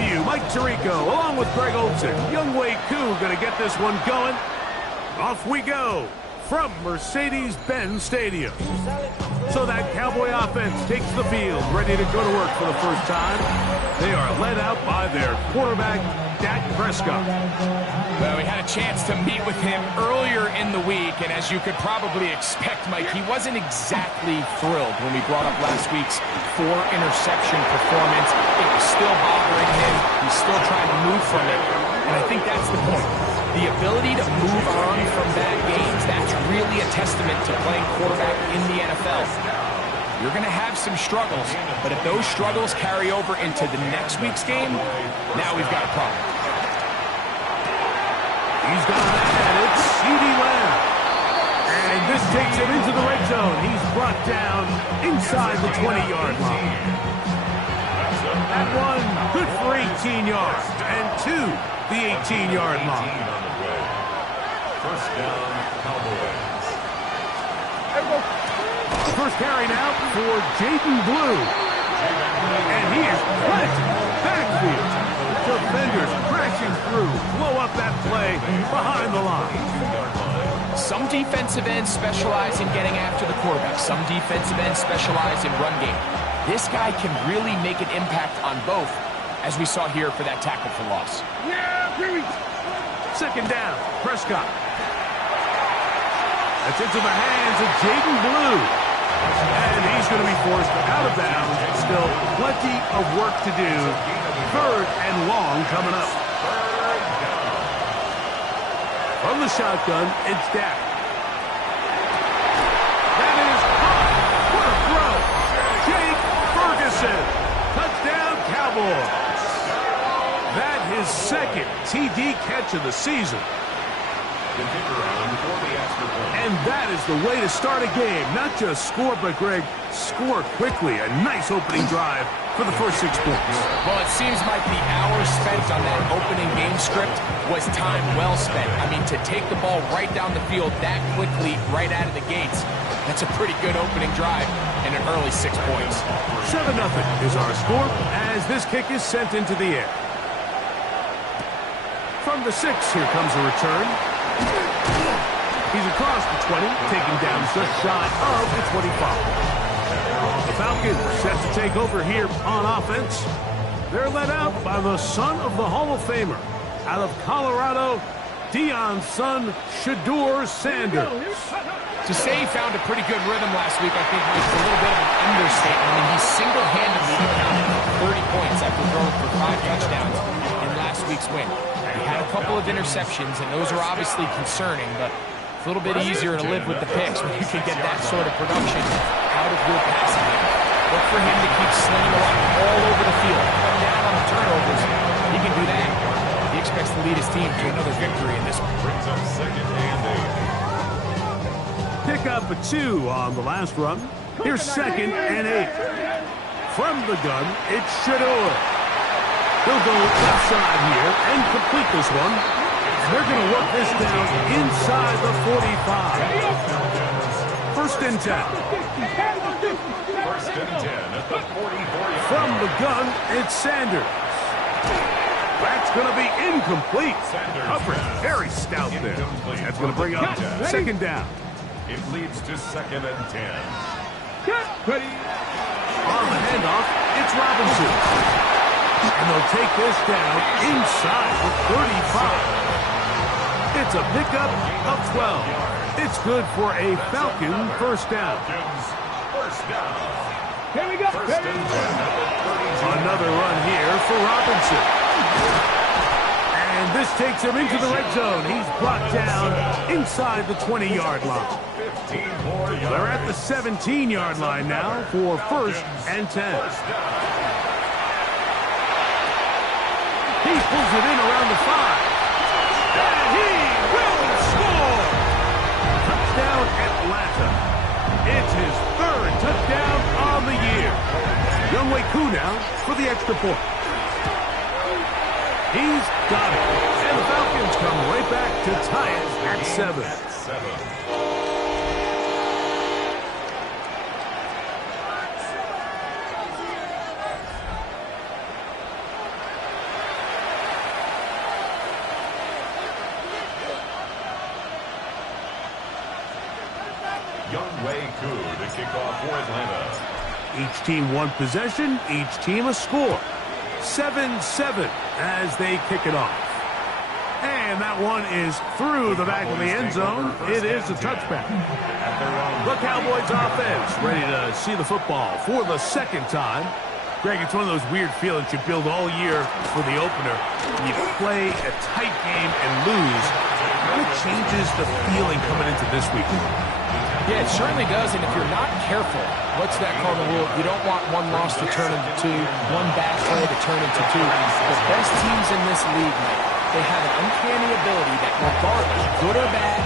debut, Mike Tirico, along with Greg Olson. Younghoe Koo going to get this one going. Off we go from Mercedes-Benz Stadium. So that Cowboy offense takes the field, ready to go to work for the first time. They are led out by their quarterback, Dak Prescott. Well, we had a chance to meet with him earlier in the week, and as you could probably expect, Mike, he wasn't exactly thrilled when we brought up last week's 4-interception performance. It was still bothering him. He's still trying to move from it, and I think that's the point. The ability to move on from bad games, that's really a testament to playing quarterback in the NFL. You're going to have some struggles, but if those struggles carry over into the next week's game, now we've got a problem. He's got that. It's CeeDee Lamb. And this takes him into the red zone. He's brought down inside the 20-yard line. That one, good for 18 yards. And two, the 18-yard line. First down, Cowboys. First carry now for Jaden Blue. And he is planted backfield. Defenders crashing through. Blow up that play behind the line. Some defensive ends specialize in getting after the quarterback. Some defensive ends specialize in run game. This guy can really make an impact on both, as we saw here for that tackle for loss. Second down, Prescott. That's into the hands of Jaden Blue. And he's going to be forced out of bounds. Still plenty of work to do. Third and long coming up. From the shotgun, it's Dak. That is caught. What a throw. Jake Ferguson. Touchdown, Cowboys. That his second TD catch of the season. And that is the way to start a game. Not just score, but, Greg, score quickly. A nice opening drive for the first 6 points. Well, it seems like the hours spent on that opening game script was time well spent. I mean, to take the ball right down the field that quickly, right out of the gates, that's a pretty good opening drive and an early 6 points. 7-0 is our score as this kick is sent into the air. From the 6, here comes a return. He's across the 20, taken down just shy of the 25. The Falcons set to take over here on offense. They're led out by the son of the Hall of Famer. Out of Colorado, Deion's son, Shedeur Sanders. To say he found a pretty good rhythm last week, I think was a little bit of an understatement. I mean, he single-handedly accounted 30 points after throwing for 5 touchdowns in last week's win. He had a couple of interceptions, and those are obviously concerning, but it's a little bit easier to live with the picks when you can get that sort of production out of your passing game. Look for him to keep slinging the rock all over the field. Cut down on the turnovers. He can do that. He expects to lead his team to another victory in this one. Brings up second and 8. Pick up a 2 on the last run. Here's second and 8. From the gun, it's Shedeur. He'll go left side here and complete this one. They're going to work this down inside the 45. First and 10. First and 10 at the 44. From the gun, it's Sanders. That's going to be incomplete. Coverage very stout there. That's going to bring up second down. It leads to second and 10. On the handoff, it's Robinson. And they'll take this down inside the 35. It's a pickup of 12. It's good for a Falcon first down. First down. Here we go. First and 10 at the 32. Another run here for Robinson. And this takes him into the red zone. He's brought down inside the 20-yard line. 15 more yards. They're at the 17-yard line now for first and 10. He pulls it in around the 5. And he will score! Touchdown Atlanta. It's his third touchdown on the year. Younghoe Koo now for the extra point. He's got it. And the Falcons come right back to tie it at 7. Youngwei Koo to kick off for Atlanta. Each team one possession, each team a score. 7-7 as they kick it off. And that one is through the back of the end zone. It is a touchback. The Cowboys offense ready to see the football for the second time. Greg, it's one of those weird feelings you build all year for the opener. You play a tight game and lose. It changes the feeling coming into this week. Yeah, it certainly does, and if you're not careful, what's that called in the rule? You don't want one loss to turn into two, one bad play to turn into two. The best teams in this league, Mike, they have an uncanny ability that regardless, good or bad,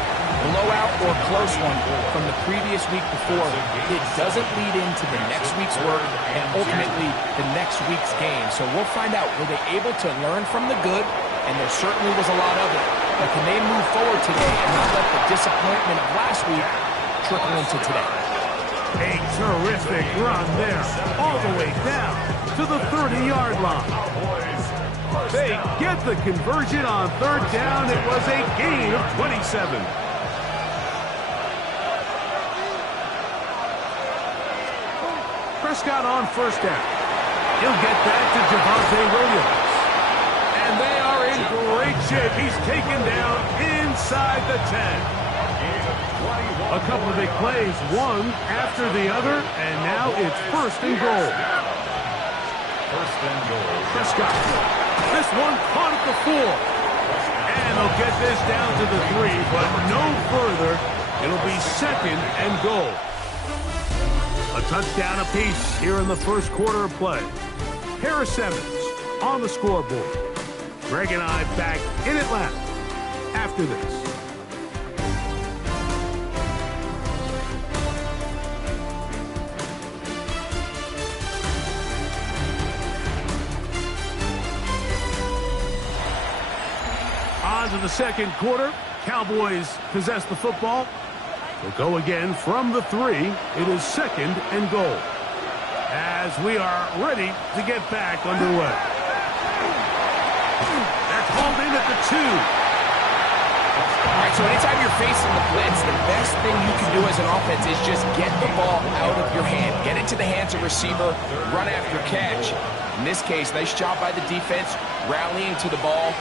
blowout or close one from the previous week before, it doesn't lead into the next week's work and ultimately the next week's game. So we'll find out, were they able to learn from the good? And there certainly was a lot of it. But can they move forward today and not let the disappointment of last week trickle into today? A terrific run there, all the way down to the 30-yard line. They get the conversion on third down. It was a gain of 27. Prescott on first down. He'll get that to Javonte Williams. And they are in great shape. He's taken down inside the 10. A couple of big plays, one after the other, and now it's first and goal. First and goal. Prescott. This one caught at the 4. And they'll get this down to the 3, but no further. It'll be second and goal. A touchdown apiece here in the first quarter of play. Harris Evans on the scoreboard. Greg and I back in Atlanta after this. On to the second quarter. Cowboys possess the football. We'll go again from the 3. It is second and goal. As we are ready to get back underway. That's hauled in at the 2. All right, so anytime you're facing the blitz, the best thing you can do as an offense is just get the ball out of your hand. Get it to the hands of receiver, run after catch. In this case, nice job by the defense, rallying to the ball.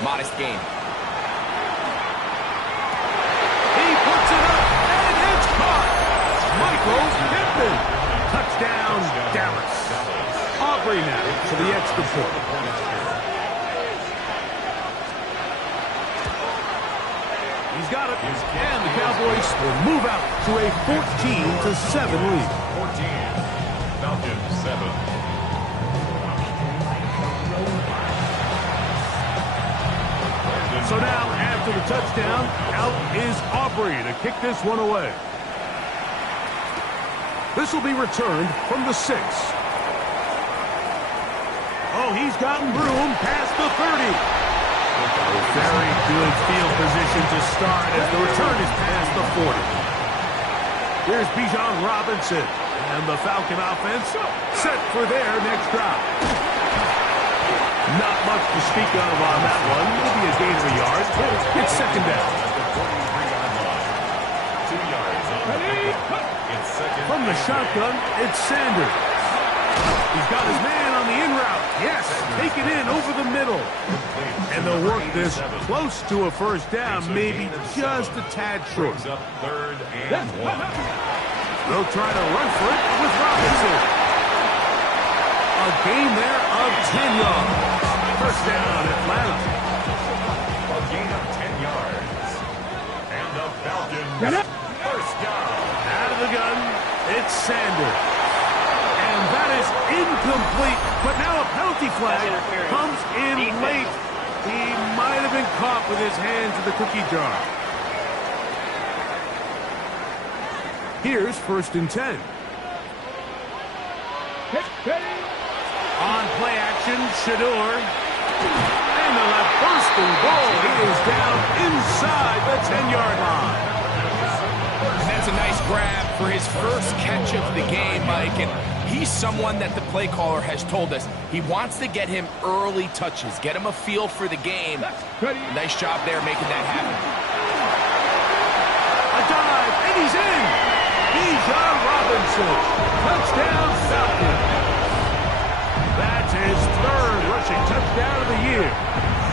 Modest gain. Michael Pittman. Touchdown, Dallas. Aubrey now to the extra point. He's got it. And the Cowboys will move out to a 14-7 lead. 14. Falcons 7. So now, after the touchdown, out is Aubrey to kick this one away. This will be returned from the 6. Oh, he's gotten room past the 30. Very good field position to start as the return is past the 40. Here's Bijan Robinson, and the Falcon offense set for their next drive. Not much to speak of on that one. Maybe a gain of a yard. It's second down. 2 yards. It's second. From the shotgun, it's Sanders. He's got his man on the in route. Yes, take it in over the middle. And they'll work this close to a first down, maybe just a tad short. Up third and 1. They'll try to run for it with Robinson. A gain there of 10 yards. First down, Atlanta. A gain of 10 yards. And the Falcons first down. Out of the gun, it's Sanders. And that is incomplete. But now a penalty flag comes in late. He might have been caught with his hands in the cookie jar. Here's first and 10. On play action, Shador. And they'll have first and goal. He is down inside the 10-yard line. And that's a nice grab for his first catch of the game, Mike. And he's someone that the play caller has told us he wants to get him early touches, get him a feel for the game. Nice job there making that happen. A dive, and he's in. touchdown of the year.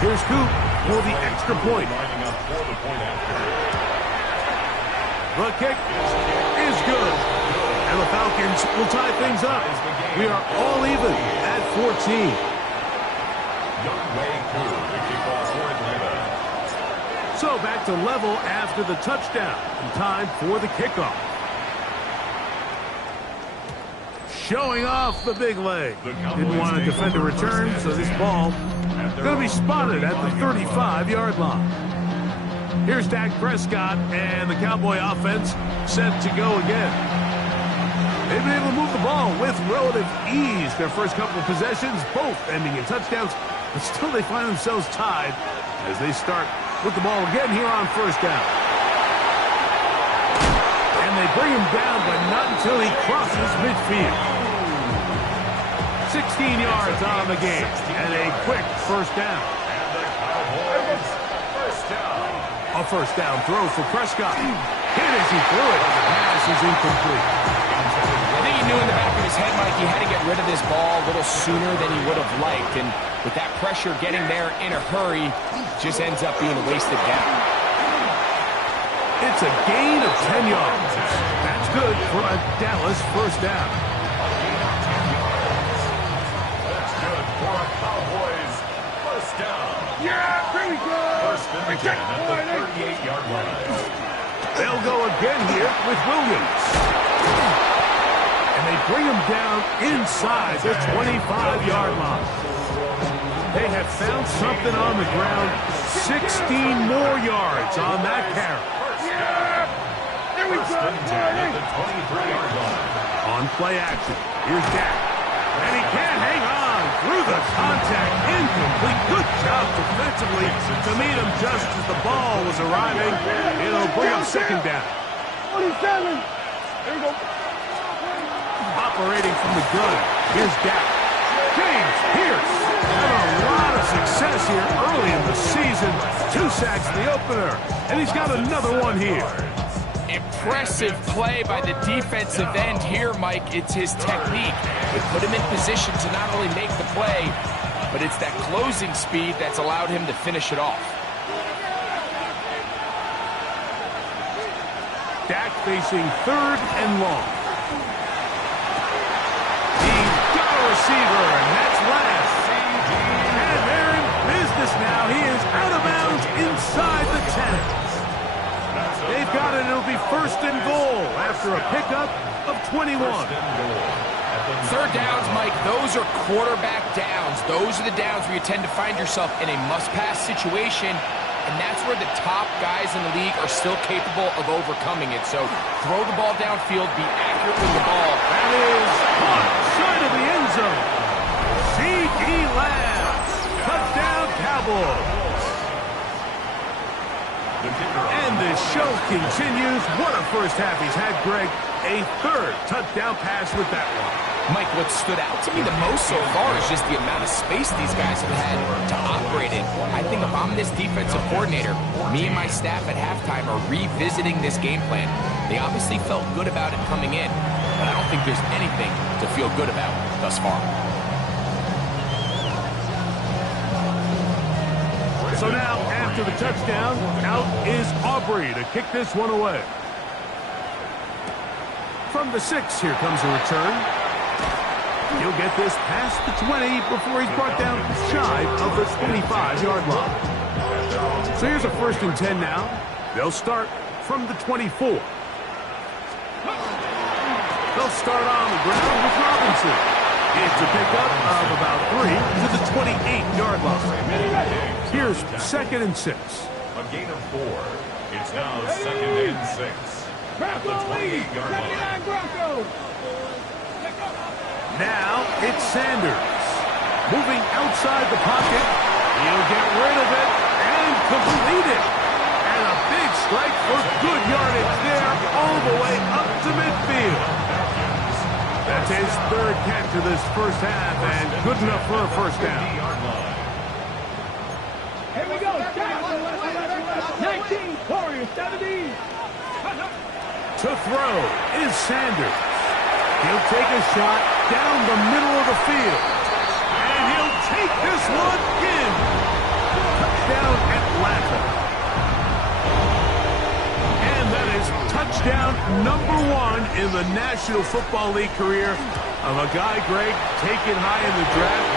Here's Coop for the extra point. Lining up for the point after. The kick is good. And the Falcons will tie things up. We are all even at 14. So back to level after the touchdown. And time for the kickoff. Showing off the big leg. Didn't want to defend a return, so this ball going to be spotted at the 35-yard line. Here's Dak Prescott, and the Cowboy offense set to go again. They've been able to move the ball with relative ease. Their first couple of possessions, both ending in touchdowns, but still they find themselves tied as they start with the ball again here on first down. And they bring him down, but not until he crosses midfield. 16 yards on the game, and a quick first down. And the Cowboys first down. A first down throw for Prescott. Hit as he threw it. The pass is incomplete. I think he knew in the back of his head, Mike, he had to get rid of this ball a little sooner than he would have liked. And with that pressure getting there in a hurry, just ends up being a wasted down. It's a gain of 10 yards. That's good for a Dallas first down. That's good for a Cowboys first down. Yeah, pretty good. First and 10 at the 38-yard line. They'll go again here with Williams. And they bring him down inside the 25-yard line. They have found something on the ground. 16 more yards on that carry. First and 10 at the 23-yard line. On play action, here's Dak. And he can't hang on through the contact. Incomplete. Good job defensively to meet him just as the ball was arriving. It'll bring up second down. 47. There you go. Operating from the gun, here's Dak. James Pierce had a lot of success here early in the season. 2 sacks in the opener, and he's got another one here. Impressive play by the defensive end here, Mike. It's his technique. It put him in position to not only make the play, but it's that closing speed that's allowed him to finish it off. Dak facing third and long. He's got a receiver, and that's last. And they're in business now. He is out of bounds inside the 10. They've got it. It'll be first and goal after a pickup of 21. Third downs, Mike, those are quarterback downs. Those are the downs where you tend to find yourself in a must-pass situation, and that's where the top guys in the league are still capable of overcoming it. So throw the ball downfield, be accurate with the ball. That is on side of the end zone. C.D. Lamb. Touchdown, Cowboys. And the show continues. What a first half he's had, Greg. A third touchdown pass with that one. Mike, what stood out to me the most so far is just the amount of space these guys have had to operate in. I think if I'm this defensive coordinator, me and my staff at halftime are revisiting this game plan. They obviously felt good about it coming in, but I don't think there's anything to feel good about thus far. So now, after the touchdown, out is Aubrey to kick this one away. From the 6, here comes a return. He'll get this past the 20 before he's brought down shy of the 25-yard line. So here's a first and 10 now. They'll start from the 24. They'll start on the ground with Robinson. It's a pickup of about 3 to the 28-yard line. Here's second and 6. A gain of 4. It's now second and 6. At the 28-yard line. Now it's Sanders. Moving outside the pocket. He'll get rid of it and complete it. And a big strike for good yardage there all the way up to midfield. That's his third catch of this first half and good enough for a first down. Here we go. 19, 40, 70. To throw is Sanders. He'll take a shot down the middle of the field. And he'll take this one in. Touchdown, Atlanta. And that is touchdown number 1 in the National Football League career of a guy, Greg, taken high in the draft,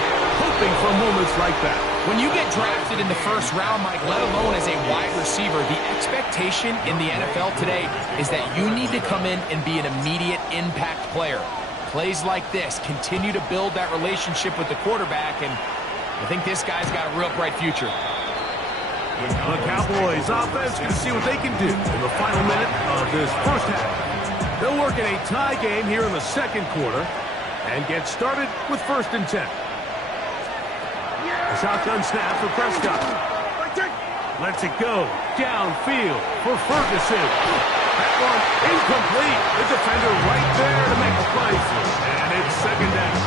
hoping for moments like that. When you get drafted in the first round, Mike, let alone as a wide receiver, the expectation in the NFL today is that you need to come in and be an immediate impact player. Plays like this continue to build that relationship with the quarterback, and I think this guy's got a real bright future. The Cowboys offense can see what they can do in the final minute of this first half. They'll work in a tie game here in the second quarter and get started with 1st and 10. A shotgun snap for Prescott. Lets it go downfield for Ferguson. That one incomplete. The defender right there to make the play. And it's 2nd down.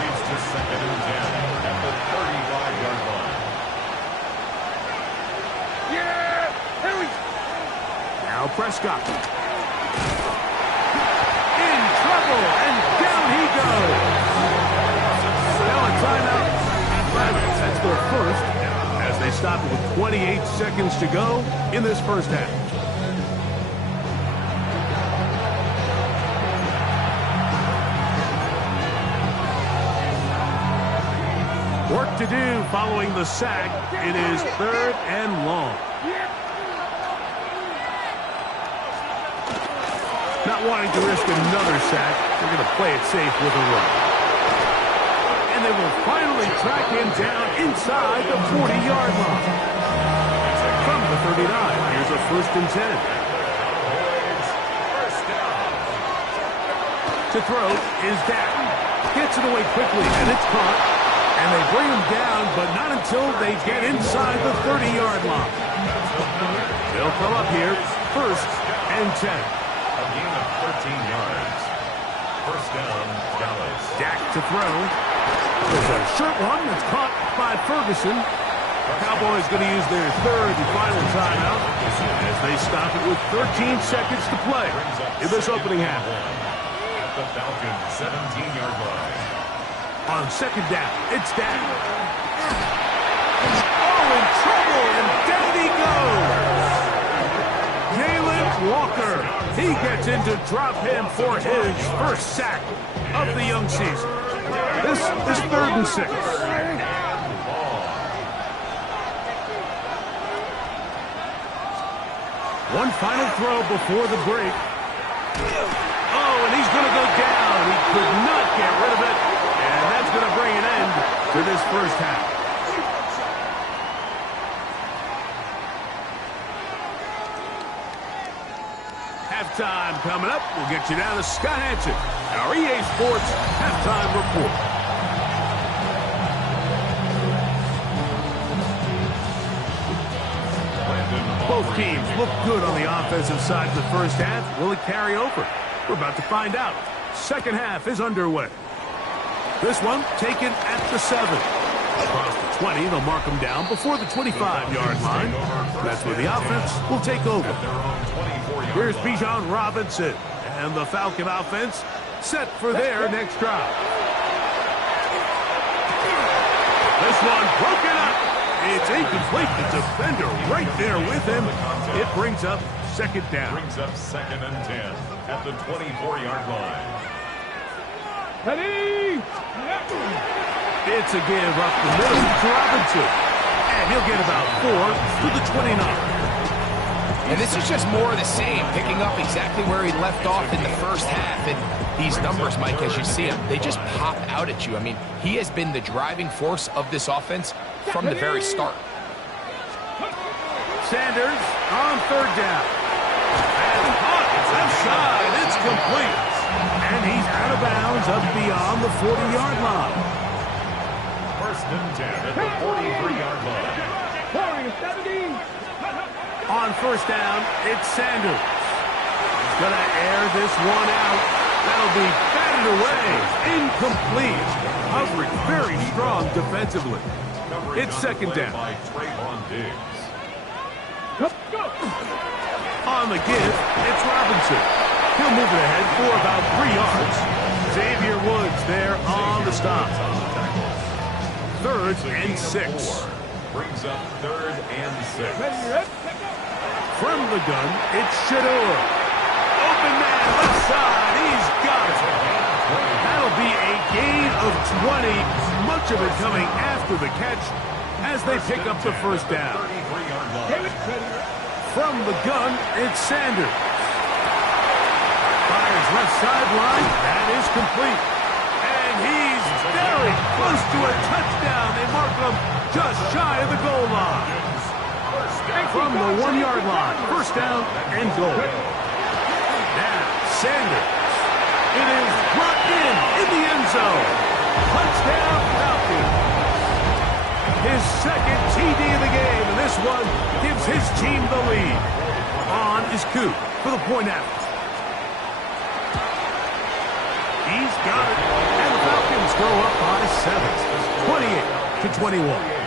Leads to 2nd and 10 at the 35-yard line. Now Prescott. In trouble, and down he goes. Now a timeout. That's their first, as they stop it with 28 seconds to go in this first half. Work to do following the sack. It is 3rd and long. Not wanting to risk another sack, they're going to play it safe with a run. And they will finally track him down inside the 40-yard line. From the 39, here's a 1st and 10. To throw is Dak. Gets it away quickly, and it's caught. And they bring him down, but not until they get inside the 30-yard line. They'll come up here, 1st and 10. A gain of 13 yards. 1st down, Dallas. Dak to throw. There's a short one that's caught by Ferguson. The Cowboys going to use their 3rd and final timeout as they stop it with 13 seconds to play in this opening half. At the Falcons' 17-yard line. On 2nd down, it's Dak. Oh, in trouble, and down he goes. Jalen Walker. He gets in to drop him for his first sack of the young season. This is 3rd and 6. One final throw before the break. Oh, and he's going to go down. He could not get rid of it. And that's going to bring an end to this first half. Halftime coming up. We'll get you down to Scott Hansen, our EA Sports Halftime Report. Both teams look good on the offensive side of the first half. Will it carry over? We're about to find out. Second half is underway. This one taken at the 7. Across the 20, they'll mark them down before the 25-yard line. That's where the offense will take over. Here's Bijan Robinson and the Falcon offense set for their next drive. This one broken up. It's incomplete. The defender right there with him. It brings up 2nd down. Brings up 2nd and 10 at the 24-yard line. Ready? It's a give up the middle to Robinson. And he'll get about 4 to the 29. And this is just more of the same, picking up exactly where he left off in the first half. And these numbers, Mike, as you see them, they just pop out at you. I mean, he has been the driving force of this offense from the very start. Sanders on 3rd down. And caught. Left side. It's complete. And he's out of bounds up beyond the 40-yard line. 1st and 10 at the 43-yard line. 17. On 1st down, it's Sanders. He's going to air this one out. That'll be batted away. Incomplete. Coverage very strong defensively. It's 2nd down. By Trayvon Diggs. On the give, it's Robinson. He'll move it ahead for about 3 yards. Xavier Woods there on the stop. third and 6. Brings up 3rd and 6. From the gun, it's Shador. Open man, left side. He's got it. That'll be a gain of 20. Much of it coming after the catch as they pick up the first down. From the gun, it's Sanders. Fires left sideline. That is complete. And he's very close to a touchdown. They mark him just shy of the goal line. From the 1-yard line, first down and goal. Now, Sanders. It is brought in the end zone. Touchdown, Falcons. His second TD of the game, and this one gives his team the lead. On is Coop for the point after. He's got it, and the Falcons go up by 7, 28-21.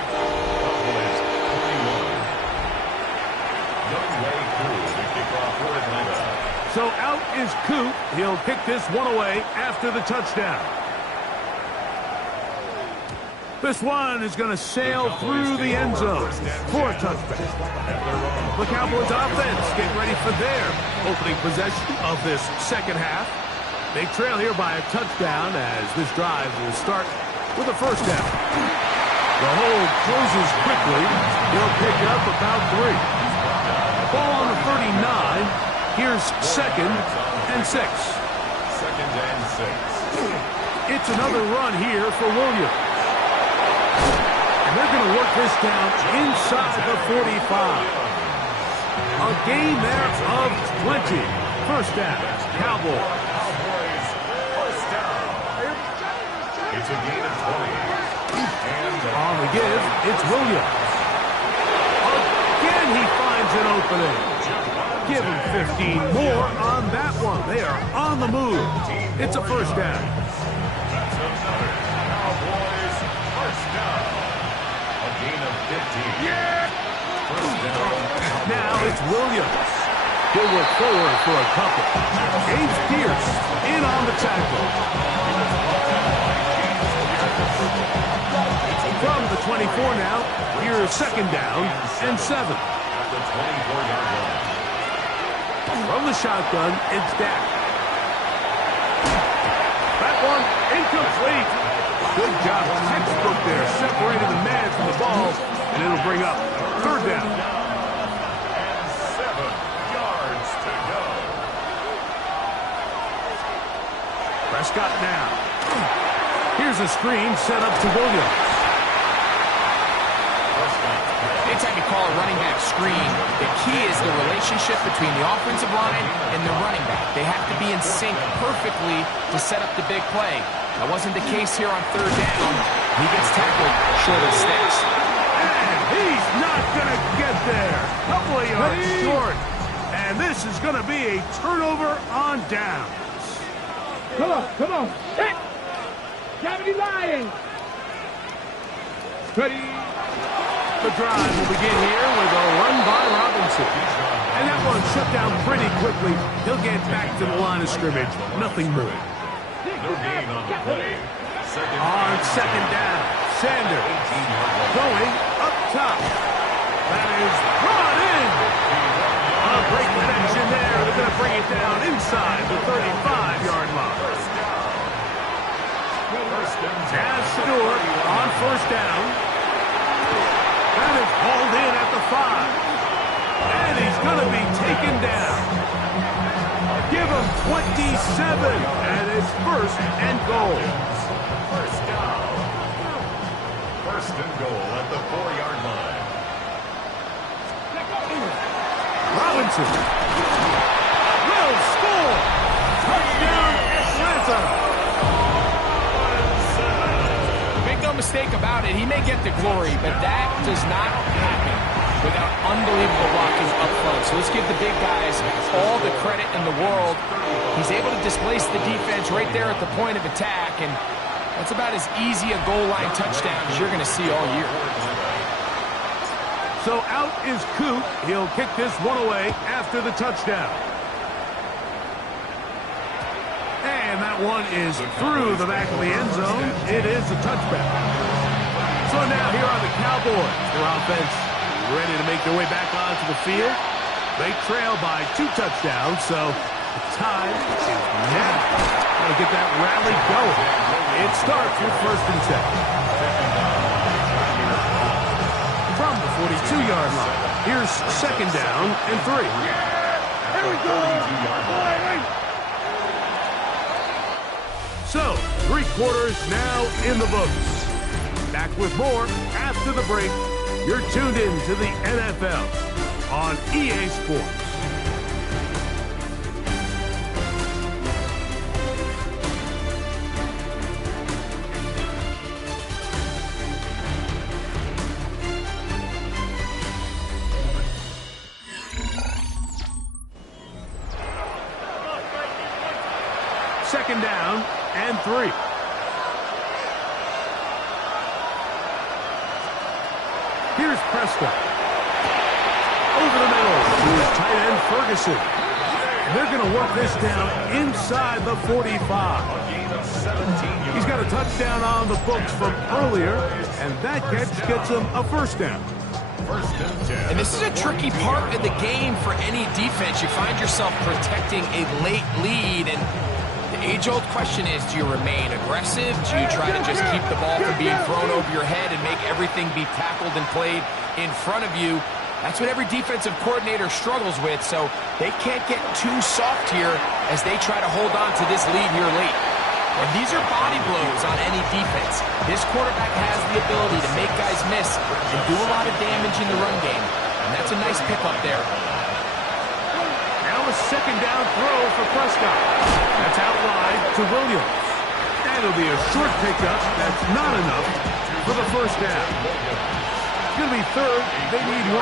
So out is Coop. He'll kick this one away after the touchdown. This one is going to sail through the end zone for a touchback. The Cowboys offense getting ready for their opening possession of this second half. They trail here by a touchdown as this drive will start with a first down. The hold closes quickly. He'll pick up about 3. Ball on the 39. Here's 2nd and 6. 2nd and 6. It's another run here for Williams. And they're going to work this down inside the 45. A gain there of 20. First down, Cowboys. First down. It's a gain of 20. And on the give, it's Williams. Again, he finds an opening. Give him 15 more on that one. They are on the move. It's a first down. that's another Cowboys first down. A gain of 15. Yeah! First down. Now it's Williams. He'll look forward for a couple. James Pierce in on the tackle. From the 24 now, here's 2nd down and 7. At the 24-yard line. From the shotgun, it's Dak. That one incomplete. Good job. Textbook there. Separated the man from the ball, and it'll bring up 3rd down. And 7 yards to go. Prescott now. Here's a screen set up to Williams. Anytime you call a running back screen, the key is the relationship between the offensive line and the running back. They have to be in sync perfectly to set up the big play. That wasn't the case here on 3rd down. He gets tackled short of sticks. And he's not going to get there. Couple of yards short. And this is going to be a turnover on downs. Come on. Hit. Gravity line. Ready. The drive will begin here with a run by Robinson. And that one shut down pretty quickly. He'll get back to the line of scrimmage. Nothing more. No gain on the play. On 2nd down, Sanders going up top. That is brought in. A great connection there. They're going to bring it down inside the 35-yard line. As Shador on 1st down. That is hauled in at the 5. And he's going to be taken down. Give him 27. And it's 1st and goal. First down. 1st and goal at the 4-yard line. Robinson will score. Touchdown, Atlanta. Make no mistake about it, he may get the glory, but that does not happen without unbelievable blocking up front. So let's give the big guys all the credit in the world. He's able to displace the defense right there at the point of attack, and that's about as easy a goal line touchdown as you're going to see all year. So out is Coop. He'll kick this one away after the touchdown. And that one is through the back of the end zone. It is a touchback. So one now here on the Cowboys. Their offense ready to make their way back onto the field. They trail by 2 touchdowns, so the time is now. Got to get that rally going. It starts with 1st and 10. From the 42-yard line, here's 2nd down and 3. Here we go. So, 3 quarters now in the books. Back with more after the break. You're tuned in to the NFL on EA Sports. Second down and 3. Here's Prescott. Over the middle to his tight end Ferguson. And they're going to work this down inside the 45. He's got a touchdown on the books from earlier, and that catch gets him a 1st down. And this is a tricky part of the game for any defense. You find yourself protecting a late lead, and the age-old question is, do you remain aggressive? Do you try to just keep the ball from being thrown over your head and make everything be tackled and played in front of you? That's what every defensive coordinator struggles with, so they can't get too soft here as they try to hold on to this lead here late. And these are body blows on any defense. This quarterback has the ability to make guys miss and do a lot of damage in the run game. And that's a nice pickup there. Now a 2nd down throw for Prescott. That's out wide to Williams. And it'll be a short pickup. That's not enough for the 1st down. It's going to be 3rd. They need 1.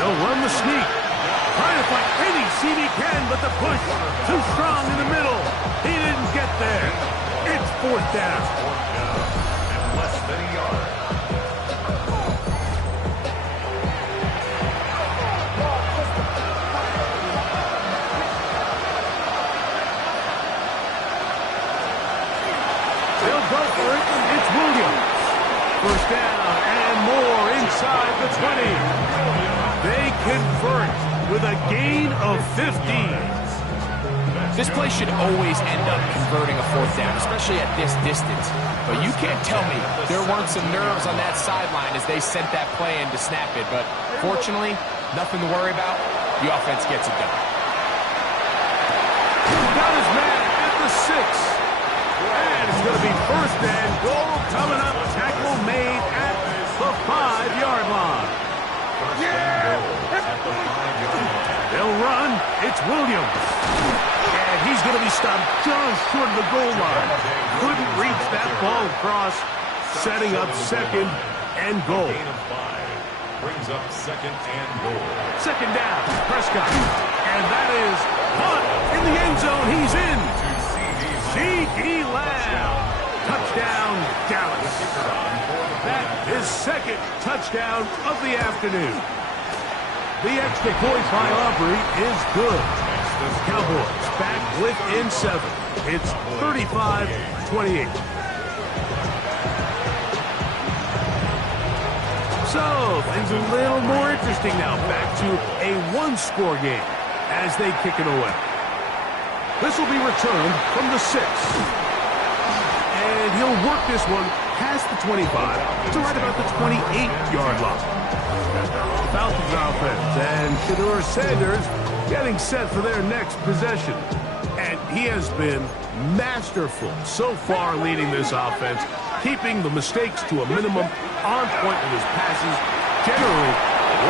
They'll run the sneak. Trying to find any seam he can, but the push too strong in the middle. He didn't get there. It's 4th down. And less than a yard. They'll go for it. It's Williams. 1st down and more inside the 20. They convert with a gain of 15. This play should always end up converting a 4th down, especially at this distance. But you can't tell me there weren't some nerves on that sideline as they sent that play in to snap it. But fortunately, nothing to worry about. The offense gets it done. Got his man at the 6. And it's going to be 1st and goal coming up. Tackle made at the 5-yard line. They'll run. It's Williams. And he's going to be stopped just short of the goal line. Couldn't reach that ball across, setting up 2nd and goal. Brings up 2nd and goal. 2nd down, Prescott. And that is caught in the end zone. He's in. C.D. Lamb. Touchdown, Dallas. That is 2nd touchdown of the afternoon. The extra point by Aubrey is good. The Cowboys back within 7. It's 35-28. So, things a little more interesting now. Back to a 1-score game as they kick it away. This will be returned from the 6. And he'll work this one past the 25 to right about the 28-yard line. Falcons offense and Shedeur Sanders getting set for their next possession. And he has been masterful so far leading this offense, keeping the mistakes to a minimum, on point with his passes, generally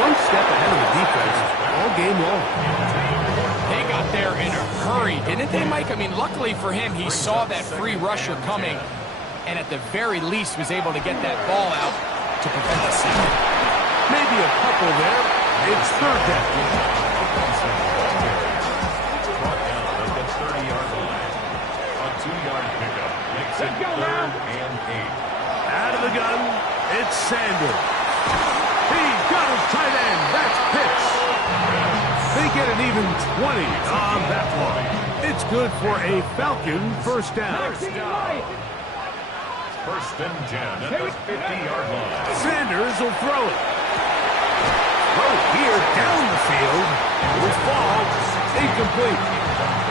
one step ahead of the defense all game long. They got there in a hurry, didn't they, Mike? I mean, luckily for him, he saw that free rusher coming and at the very least was able to get that ball out to prevent the sack. Maybe a couple there. It's 3rd down. Brought down at the 30-yard line. A 2-yard pickup makes it 3rd and 8. Out of the gun, it's Sanders. He got his tight end. That's Pitts. They get an even 20 on that one. It's good for a Falcon 1st down. First and 10 at the 50-yard line. Sanders will throw it. Throw here down the field. It will fall incomplete.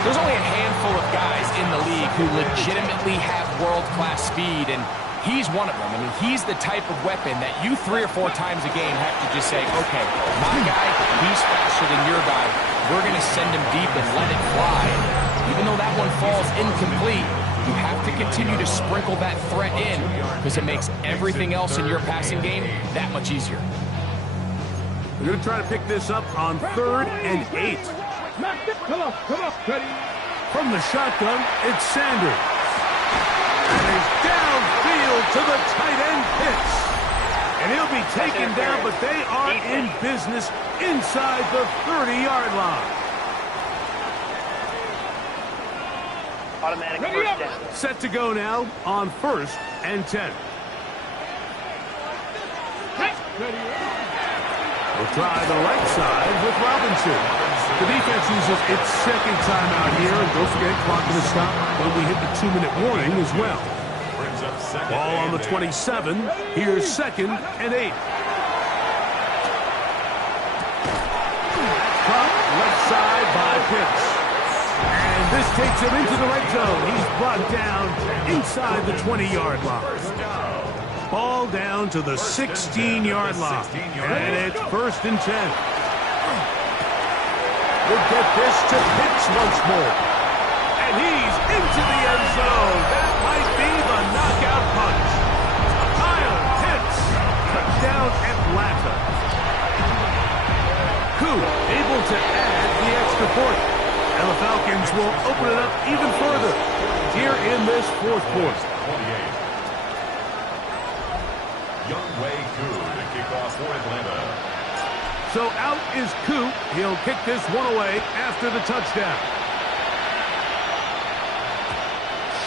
There's only a handful of guys in the league who legitimately have world-class speed, and he's one of them. I mean, he's the type of weapon that you 3 or 4 times a game have to just say, okay, my guy, he's faster than your guy. We're going to send him deep and let it fly. Even though that one falls incomplete, you have to continue to sprinkle that threat in because it makes everything else in your passing game that much easier. We're going to try to pick this up on 3rd and 8. Come on, ready? From the shotgun, it's Sanders. And he's downfield to the tight end Pitts. And he'll be taken down, but they are in business inside the 30-yard line. Automatic first down. Set to go now on 1st and 10. We'll try the right side with Robinson. The defense uses its 2nd timeout here, and don't forget, clock going to stop when we hit the 2-minute warning as well. Ball on the 27. Here's 2nd and 8. Caught left side by Pitts. And this takes him into the red zone. He's brought down inside the 20-yard line. Ball down to the 16-yard line. And it's 1st and 10. We'll get this to Pitts once more. And he's into the end zone. That might be the knockout punch. Kyle Pitts. Touchdown Atlanta. Koo able to add the extra point. And the Falcons will open it up even further here in this 4th quarter. Younghoe Koo to kick off for Atlanta. So out is Koo. He'll kick this one away after the touchdown.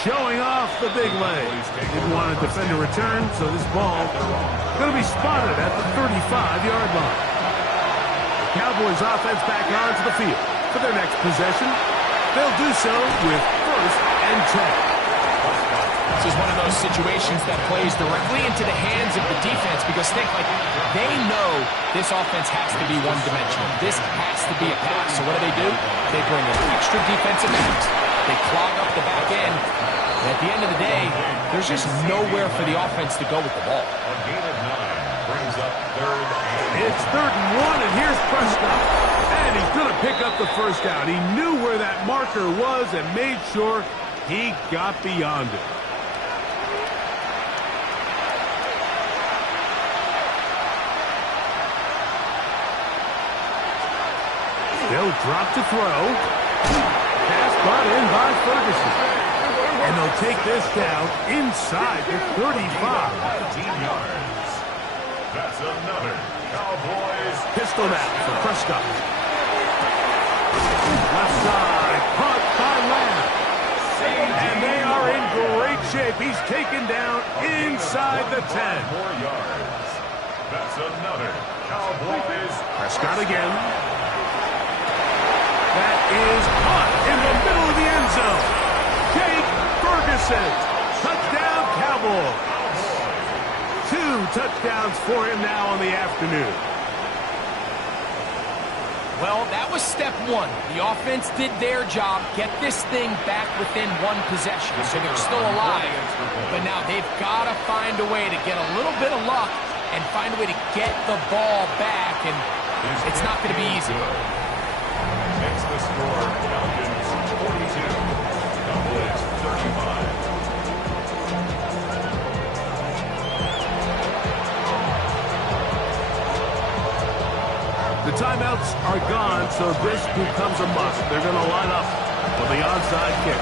Showing off the big leg. Didn't want to defend a return, so this ball going to be spotted at the 35-yard line. The Cowboys offense back onto the field for their next possession. They'll do so with 1st and 10. This is one of those situations that plays directly into the hands of the defense because they know this offense has to be one-dimensional. This has to be a pass. So what do? They bring in extra defensive backs. They clog up the back end. And at the end of the day, there's just nowhere for the offense to go with the ball. A gain of 9 brings up 3rd and 1. It's 3rd and 1, and here's Prescott. And he's going to pick up the first down. He knew where that marker was and made sure he got beyond it. They'll drop to throw. Pass brought in by Ferguson. And they'll take this down inside the 35. 19 yards. That's another Cowboys Pistol back for Prescott. Left side, caught by Lamb. And they are in great shape. He's taken down inside the 10. 4 yards. That's another Cowboys. Prescott again. That is caught in the middle of the end zone. Jake Ferguson. Touchdown, Cowboys. 2 touchdowns for him now on the afternoon. Well, that was step 1. The offense did their job, get this thing back within 1 possession, so they're still alive. But now they've got to find a way to get a little bit of luck and find a way to get the ball back, and it's not going to be easy. Makes the score Falcons 42, Cowboys 35. The timeouts are gone, so this becomes a must. They're going to line up for the onside kick.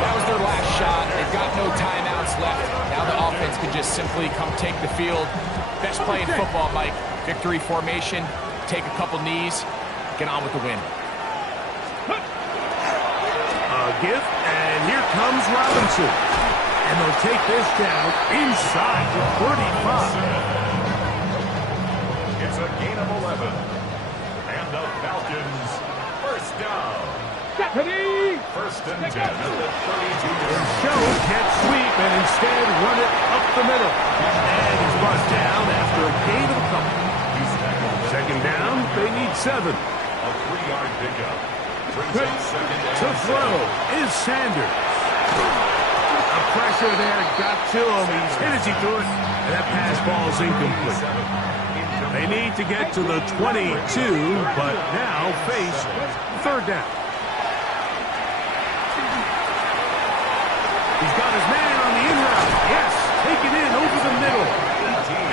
That was their last shot. They've got no timeouts left. Now the offense can just simply come take the field. Best play in football, Mike. Victory formation, take a couple knees, get on with the win. A gift, and here comes Robinson. And they'll take this down inside the 35. It's a gain of 11. And the Falcons first down. Ready? First and 10 at the 32-yard Show can't sweep and instead run it up the middle. And he's brought down after a gain of a couple. He's tackled. Second down, they need 7. A 3-yard pickup. Brings up second and To throw is Sanders. The pressure there got to him. He's hit as he threw it. And that pass ball is incomplete. They need to get to the 22, but now face third down. He's got his man on the in route. Yes, taken in over the middle.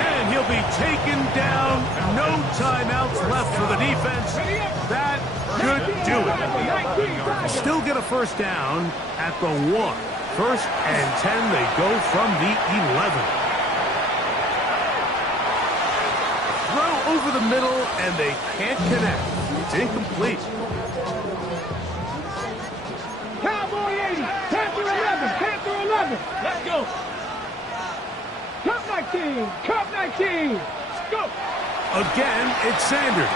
And he'll be taken down. No timeouts left for the defense. That should do it. Still get a first down at the 1. First and 10, they go from the 11. Throw over the middle, and they can't connect. It's incomplete. Cowboy 80. Panther 11. Panther 11. Let's go. Cup 19. Cup 19. Go. Again, it's Sanders.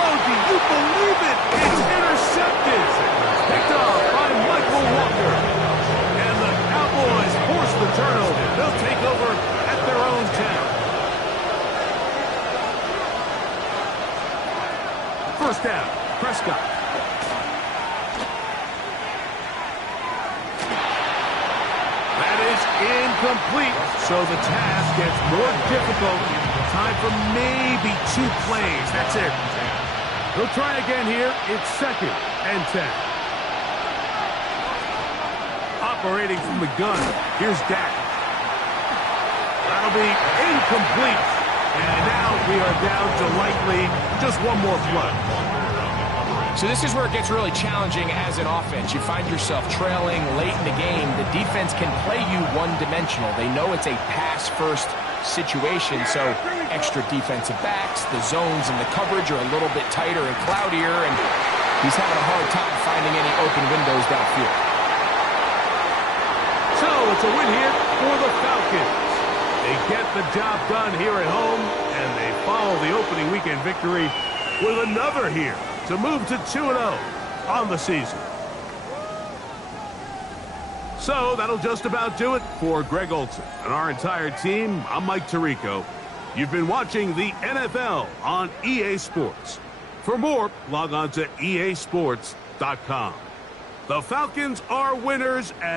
Oh, do you believe it? It's intercepted. Picked off by Michael Walker. And the Cowboys force the turnover. They'll take over at their own 10. First down, Prescott. That is incomplete, so the task gets more difficult. Time for maybe 2 plays. That's it. He'll try again here. It's second and 10. Operating from the gun, here's Dak. That'll be incomplete. And now we are down to likely just one more play. So this is where it gets really challenging as an offense. You find yourself trailing late in the game. The defense can play you one-dimensional. They know it's a pass-first situation, so extra defensive backs, the zones and the coverage are a little bit tighter and cloudier, and he's having a hard time finding any open windows downfield. So it's a win here for the Falcons. They get the job done here at home, and they follow the opening weekend victory with another here to move to 2-0 on the season. So that'll just about do it for Greg Olson and our entire team. I'm Mike Tirico. You've been watching the NFL on EA Sports. For more, log on to easports.com. The Falcons are winners.